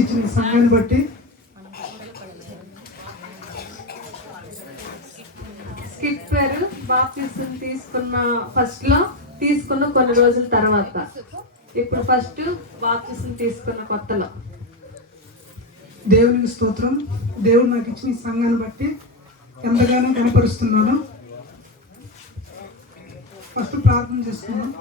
ఇచ్చిన సమయాన్ని బట్టి స్కిట్ పేరు తీసుకున్న ఫస్ట్లో తీసుకున్న కొన్ని రోజుల తర్వాత. ఇప్పుడు ఫస్ట్ బాప్తిసం తీసుకున్న కొత్తలో. దేవునికి స్తోత్రం. దేవుడు నాకు ఇచ్చిన సంఘాన్ని బట్టి ఎంతగానో కనపరుస్తున్నాను. ఫస్ట్ ప్రార్థన చేసుకున్నాం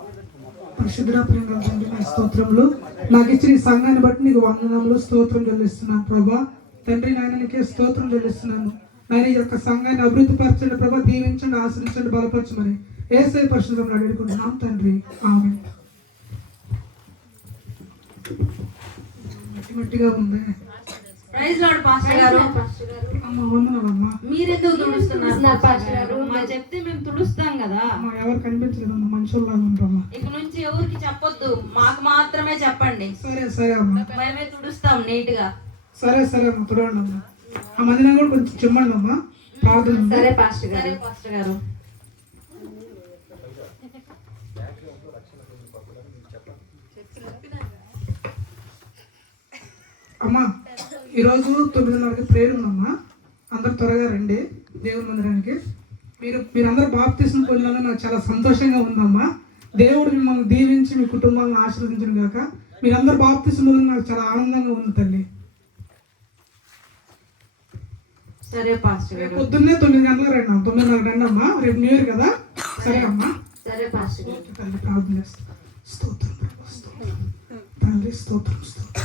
పరిశుద్ధ ప్రేమ తండ్రి స్తోత్రములు. నాకు ఇచ్చిన ఈ సంఘాన్ని బట్టి నీకు వందనములు స్తోత్రం చెల్లిస్తున్నాను ప్రభా. తండ్రి నాయన నీకే స్తోత్రం చెల్లిస్తున్నాను. నాయన ఈ యొక్క సంఘాన్ని అభివృద్ధి పరచండి ప్రభా దీవించండి ఆశ్రయించండి బలపరచమని ఏసై పరిశుద్ధంలో అడుగుతున్నాం తండ్రి. ఆమె మట్టిగా ఉంది. ప్రైజ్ లాడ్ పాస్టర్ గారు. మీరెందుకు తుడుస్తున్నారు? మా చెప్తే మేము తుడుస్తాం కదా. అమ్మ ఎవరు కనిపించలేదమ్మా మంచోళ్ళలాగా ఉంటామా? ఇక నుంచి ఎవరికి చెప్పొద్దు. మాకు మాత్రమే చెప్పండి. సరే సరే అమ్మ. మేమే తుడుస్తాం నీట్గా సరే సరే అమ్మ చూడండి అమ్మ. ఆ మధ్యన కూడా కొంచెం చిమ్మండి అమ్మా. ప్రార్థన. సరే పాస్టర్ గారు. సరే పాస్టర్ గారు. అమ్మా ఈరోజు తొమ్మిదిన్నరకి ప్రేయర్ ఉందమ్మా. అందరు త్వరగా రండి దేవుని మందిరానికి. మీరు మీరందరూ బాప్తీసం పొందినందుకు నాకు చాలా సంతోషంగా ఉందమ్మా. దేవుడు మిమ్మల్ని దీవించి మీ కుటుంబాలను ఆశీర్వదించిన గాక. మీరందరూ బాప్తీసం పొందిన నాకు చాలా ఆనందంగా ఉంది తల్లి. సరే పాస్టర్ పొద్దున్నే తొమ్మిది గంటలకు రండి అమ్మ. తొమ్మిదిన్నర రండి అమ్మా రేపు న్యూ ఇయర్ కదా. సరే అమ్మా. సరే పాస్టర్ తల్లి ప్రార్థన చేస్తా. స్తోత్రం స్తోత్రం. తండ్రి స్తోత్రం స్తోత్రం.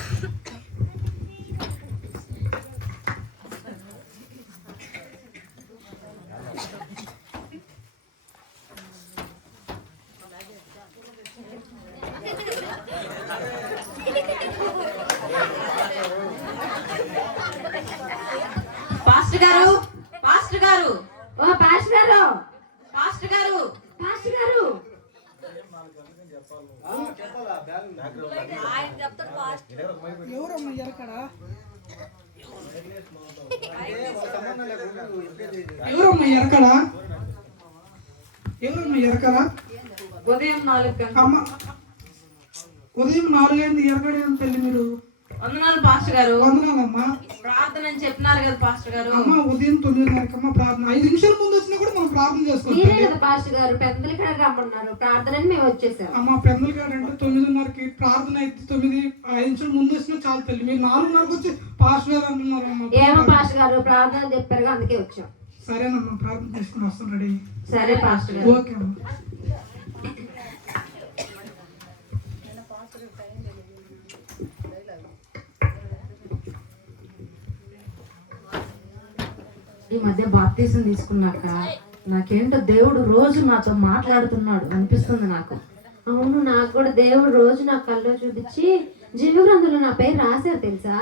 పాస్టర్ గారు పాస్టర్ గారు. ఓ పాస్టర్ గారు. పాస్టర్ గారు. పాస్టర్ గారు. ఎవరమ్మా ఎరకడ? ఎవరమ్మా ఎరకడ? ఎవరమ్మా ఎరకడ? ఉదయం నాలుగు అమ్మ ఉదయం నాలుగైంది ఎరకడేం తల్లి మీరు? వందనాలు పాస్టర్ గారు. వందనాలమ్మా. ప్రార్థన అని చెప్పినారు కదా పాస్టర్ గారు. అమ్మ ఉదయం తొమ్మిదిన్నరకి అమ్మ ప్రార్థన. ఐదు నిమిషాల ముందు వచ్చినా కూడా మనం ప్రార్థన మీరే చేసుకోవాలి కదా పాస్టర్ గారు పెద్దల కాడ రమ్మన్నారు. ప్రార్థనని మేము వచ్చేసాం. అమ్మ పెద్దలు గారు అంటే తొమ్మిదిన్నరకి ప్రార్థన అయితే తొమ్మిది ఐదు నిమిషాలు ముందు వచ్చినా చాలు తల్లి. మీరు నాలుగున్నరకు వచ్చి పాస్ గారు అంటున్నారు అమ్మ. ఏమో పాస్టర్ గారు ప్రార్థన చెప్పారు అందుకే వచ్చాం. సరేనమ్మా ప్రార్థన చేసుకుని వస్తాను రెడీ. సరే పాస్టర్ గారు. ఓకే అమ్మ. ఈ మధ్య బాప్తీసం తీసుకున్నాక నాకేంటో దేవుడు రోజు నాతో మాట్లాడుతున్నాడు అనిపిస్తుంది నాకు. అవును నాకు కూడా దేవుడు రోజు నా కళ్ళు చూపించి జీవ గ్రంథంలో నా పేరు రాశారు తెలుసా?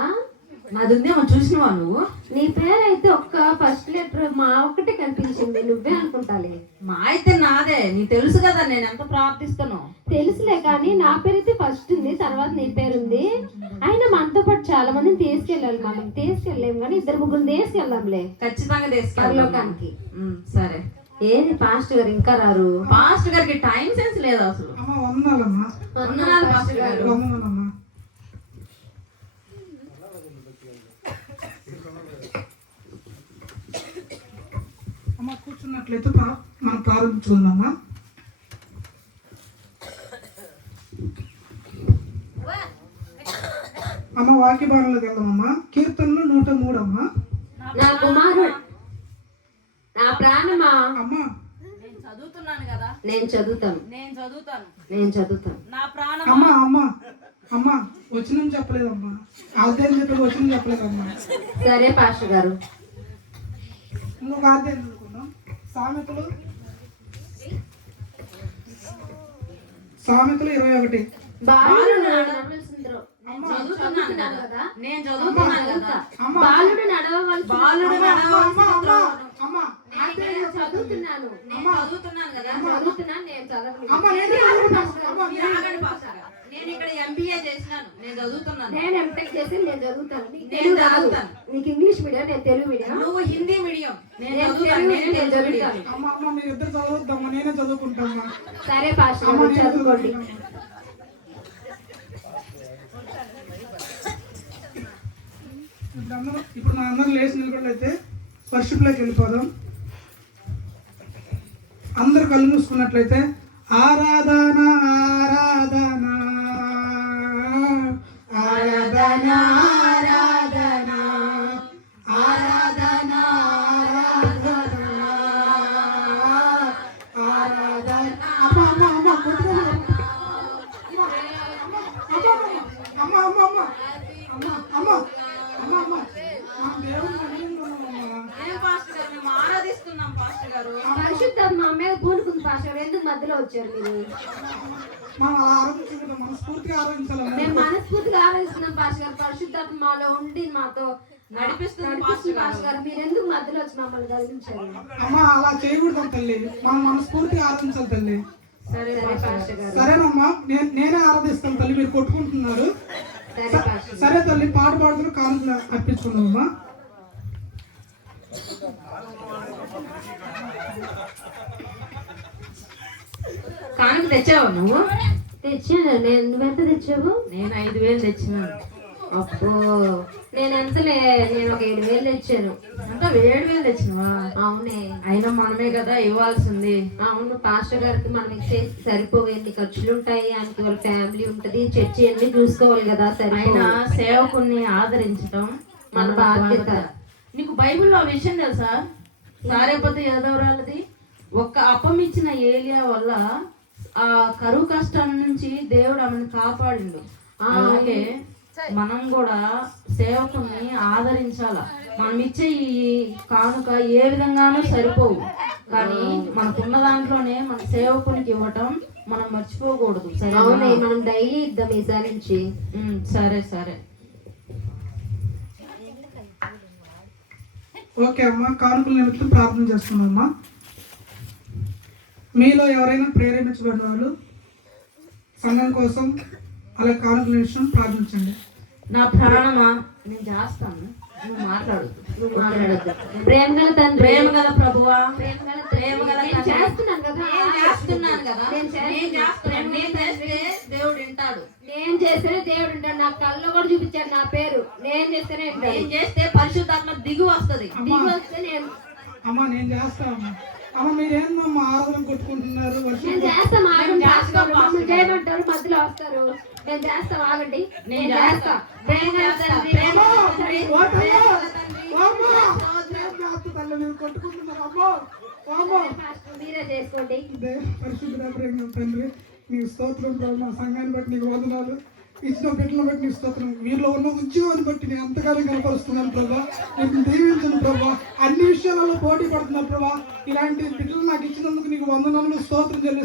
నాది ఉందేమో చూసినవా నువ్వు? నీ పేరు అయితే ఒక్క ఫస్ట్ లెటర్ మా ఒక్కటే కనిపించింది. నువ్వే అనుకుంటాలే. మా అయితే నాదే. నీకు తెలుసు కదా నేను ఎంత ప్రార్థిస్తానో. తెలుసులే కానీ నా పేరు అయితే ఫస్ట్ ఉంది తర్వాత నీ పేరు ఉంది అయినా మనతో పాటు చాలా మందిని తీసుకెళ్ళాలి మనం తీసుకెళ్ళలేము కానీ ఇద్దరు ముగ్గురు తీసుకెళ్దాంలే. ఖచ్చితంగా తీసుకెళ్ళాలి పరలోకానికి. సరే. ఏది పాస్టర్ గారు ఇంకా రారు? పాస్టర్ గారికి టైం సెన్స్ లేదు అసలు. వందనాలు పాస్టర్ గారు. ప్రా- మనం ప్రారంభించుకుందామా అమ్మ వాక్య భాగంలోకి వెళ్దామమ్మా కీర్తనలు నూట మూడు అమ్మా. నా కుమారుడు. నా ప్రాణమా? అమ్మ. నేను చదువుతున్నాను కదా. నేను చదువుతాను. నేను చదువుతాను. నేను చదువుతాను. నా ప్రాణం అమ్మ అమ్మ. అమ్మ వచ్చిన చెప్పలేదమ్మా అధ్యాయం చెప్పి వచ్చిన చెప్పలేదమ్మా సరే పాస్టర్ గారు. ఇంకొక సామెతలు? సామెతలు ఇరవై ఒకటి. బాలుడు చదువుతున్నాను కదా. నేను చదువుతున్నాను నేను చదవలేదు అమ్మ. నేనే ఇక్కడ ఎంబీఏ చేసినాను. నేను చదువుతున్నాను. నేను ఎంటెక్ చేసి నేను చదువుతాను. నేను చదువుతాను. నీకు ఇంగ్లీష్ మీడియం నేను తెలుగు మీడియం. నువ్వు హిందీ మీడియం. నేను చదువుతాను. నేను చదువుతాను. అమ్మ అమ్మ మీరు ఇద్దరు చదవద్దమ్మా నేనే చదువుకుంటామ్మా సరే చదువుకోండి. ఇప్పుడు అందరూ ఇప్పుడు మా అందరం లేచి నిలబడితే వర్షిప్లోకి వెళ్ళిపోదాం. అందరు కళ్ళు మూసుకున్నట్లయితే ఆరాధన ఆరాధన. ఆరాధన పాస్టర్ ఎందుకు మధ్యలో వచ్చారు మీరు? మనం ఆరాధించకూడదు మనస్ఫూర్తిగా ఆరాధించాలమ్మా మేము మనస్ఫూర్తిగా ఆలోచిస్తున్నాం పాస్టర్ గారు. పరిశుద్ధాత్మ మాలో ఉండి మాతో నడిపిస్తుంది పాస్టర్ గారు. మీరు ఎందుకు మధ్యలో వచ్చి మమ్మల్ని అమ్మ అలా చేయకూడదు తల్లి. మనం మనస్ఫూర్తిగా ఆరాధించాలి తల్లి. సరే పాస్టర్ గారు. సరేనమ్మా నేను నేనే ఆరాధిస్తాను తల్లి. మీరు కొట్టుకుంటున్నారు. సరే తల్లి పాట పాడుతున్న కానుకలు అర్పించుకుందామమ్మా. కానుక తెచ్చావా నువ్వు? తెచ్చాను. నేను నువ్వెంత తెచ్చావు? నేను ఐదు వేలు తెచ్చినాను అబ్బో. నేను ఎంతలే? నేను ఒక ఏడు వేలు తెచ్చాను. అంటే ఏడు వేలు తెచ్చినవా? అవునే. అయినా మనమే కదా ఇవ్వాల్సింది. అవును పాస్టర్ గారికి మనం ఇచ్చేసి సరిపోవు ఎన్ని ఖర్చులు ఉంటాయి ఆయనకి వాళ్ళ ఫ్యామిలీ ఉంటది చర్చి అన్ని చూసుకోవాలి కదా అయినా సరిపోవు సేవకుని ఆదరించడం మన బాధ్యత. నీకు బైబిల్లో ఆ విషయం తెలుసా? సారేపోతే యాదవరాలది? ఒక్క అప్పం ఇచ్చిన ఏలియా వల్ల ఆ కరువు కష్టం నుంచి దేవుడు ఆమెను కాపాడిండు. అలాగే మనం కూడా సేవకుని ఆదరించాల? మనం ఇచ్చే ఈ కానుక ఏ విధంగానూ సరిపోవు. కానీ మనకున్న దాంట్లోనే మన సేవకునికి ఇవ్వటం మనం మర్చిపోకూడదు. సరే మనం డైలీ ఇద్దాం ఈసారి నుంచి. సరే సరే. ఓకే అమ్మా కానుకల నిమిత్తం ప్రార్థన చేస్తున్నామమ్మా. మీలో ఎవరైనా ప్రేరేపించబడిన వాళ్ళు సంఘం కోసం అలా కానుకల నిమిషం ప్రార్థించండి. నా ప్రాణమా? నేను చేస్తాను. నువ్వు మాట్లాడు. మాట్లాడొద్దు తండ్రి. ప్రభువా. చేస్తున్నాను కదా. నేను చేస్తున్నాను కదా. నేను నేను చేస్తున్నాను. చేస్తున్నాను నేను చేస్తే దేవుడు వింటాడు. నేను చేస్తేనే దేవుడు ఉంటాడు నా కళ్ళు కూడా చూపించాడు నా పేరు. నేను చేస్తేనే నేను చేస్తే పరిశుద్ధాత్మ దిగు వస్తది. దిగి వస్తే నేను అమ్మా నేను చేస్తా అమ్మా మీరేందమ్మా ఆరాధన కొట్టుకుంటున్నారు? నేను చేస్తాం. చేయమంటారు మధ్యలో వస్తారు. నేను చేస్తాం ఆగండి. నేను చేస్తా. మీరు కొట్టుకుంటున్నారు. అమ్మో అమ్మో. పాస్టర్ మీరే చేసుకోండి. పరిశుద్ధ ప్రేమ తండ్రి నీకు స్తోత్రం ప్రభు మా సంఘాన్ని బట్టి నీకు వందనాలు. ఇచ్చిన బిడ్డలను బట్టి నీకు స్తోత్రం. వీరిలో ఉన్న ఉద్యోగాన్ని బట్టి నేను ఎంతగానో కనపరుస్తున్నాను ప్రభా. నీకు దీవించను ప్రభా. అన్ని విషయాలలో పోటీ పడుతున్నా ప్రభా. ఇలాంటి బిడ్డలు నాకు ఇచ్చినందుకు నీకు వందనాలు స్తోత్రం చెల్లి